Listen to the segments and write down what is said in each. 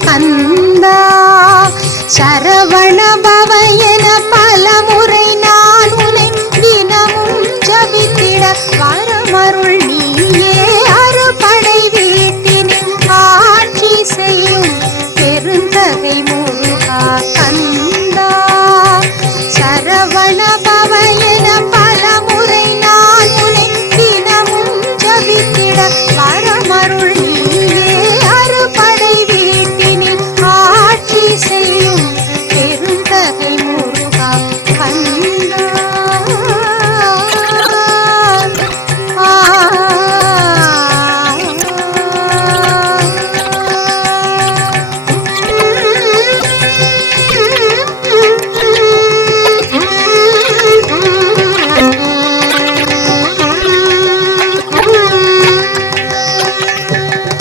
கந்தா சரவண பவ என பலமுறை நான் உன்னை தினமும் ஜபித்திட வரமருள் நீயே அறுபடை வீட்டின் ஆட்சி செய்யும் பெருந்தகை முருகா கந்தா சரவண பவ என பலமுறை நான் உன்னை தினமும் ஜபித்திட வரமருள் நீயே அறுபடை வீட்டினில் ஆட்சி செய்யும் பெருந்தகை முருகா கந்தா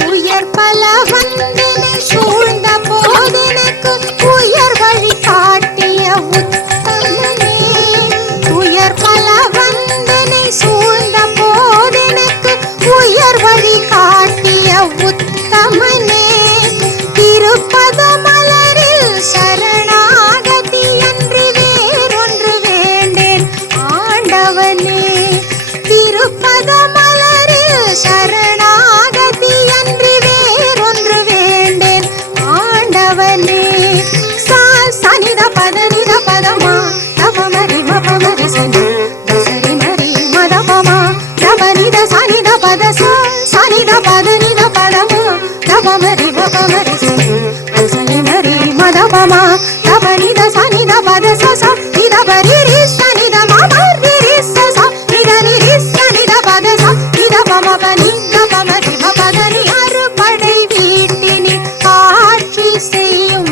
உயர் பல வந்தனை சூழ்ந்த போதெனக்கு உயர் வழி காட்டிய உத்தமனே உயர் பல வந்தனை சூழ்ந்த போதெனக்கு உயர் வழி காட்டிய உத்தமனே திருப்பத மலரில் சரணாகதி அன்றி வேறொன்று வேண்டேன் ஆண்டவனே திருப்பத மலரில் சரணாகதி அன்றி வேறொன்று வேண்டேன் ஆண்டவனே சா சனித பதனித பதமா தபமரி மபமரி சனி தசரி மரி மதபமா தபனித சனித பத சனித பதனித பதமா தபமரி மபமரி சனி தசரி மரி மதபமா தபனித சனித பத ச நித பரி ரி சனித மமரி ரி ச நித ரி சனித பத ச நித பம பனி தபமரி மபதனி அறுபடை வீட்டினில் ஆட்சி செய்யும்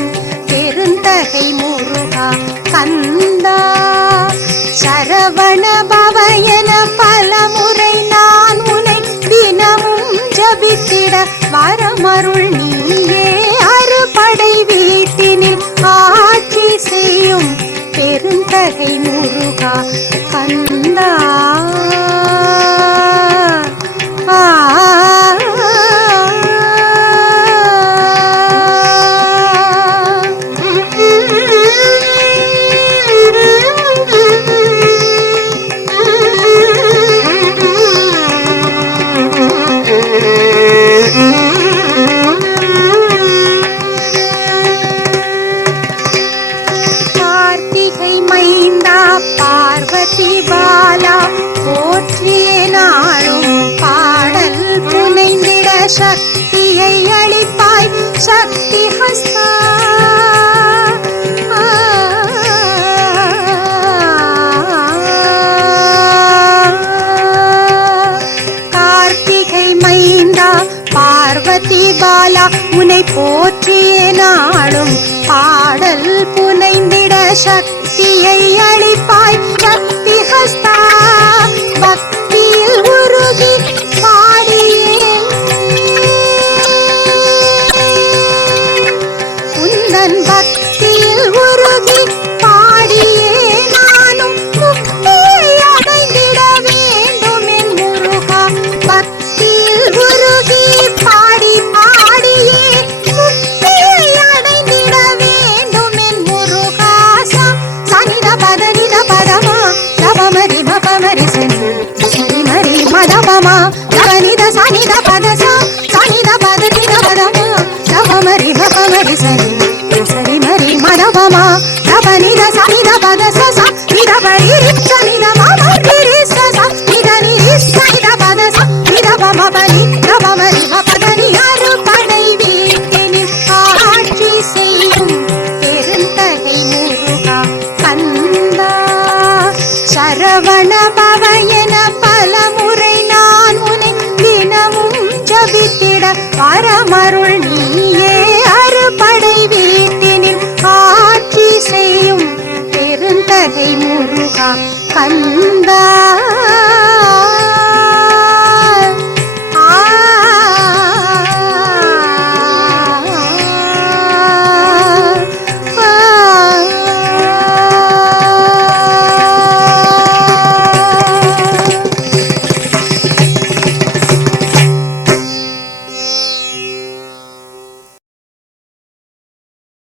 பெருந்தகை முருகா கந்தா சரவண பவ என பலமுறை நான் உன்னை தினமும் ஜபித்திட வரமருள் நீயே அறுபடை வீட்டினில் ஆட்சி செய்யும் பெருந்தகை முருகா கந்தா கார்த்திகை மைந்தா பார்வதி பாலா போற்றிய நாளும் பாடல் புனைந்திட சக்தியை அளிப்பாய் சக்தி ஹஸ்தா கார்த்திகை மைந்தா பார்வதி பாலா உன்னை போற்றிய நாளும் பாடல் புனைந்திட சக்தியை அளிப்பாய் சக்தி ஹஸ்தா பக்தியில் உருகி பாடியே உந்தன் பக்தியில் உருகி பாடியே நானும் முக்தியை அடைந்திட வேண்டும் என் முருகா பக்தியில் உருகி பாடி பாடியே முக்தியை அடைந்திட வேண்டும் என் முருகா சனித பதனித பதமா தபமரி மபமரி சனி மரி மதபமா தபனித சனித பதச சனித பதனித பதமா தபமரி மபமரி சனி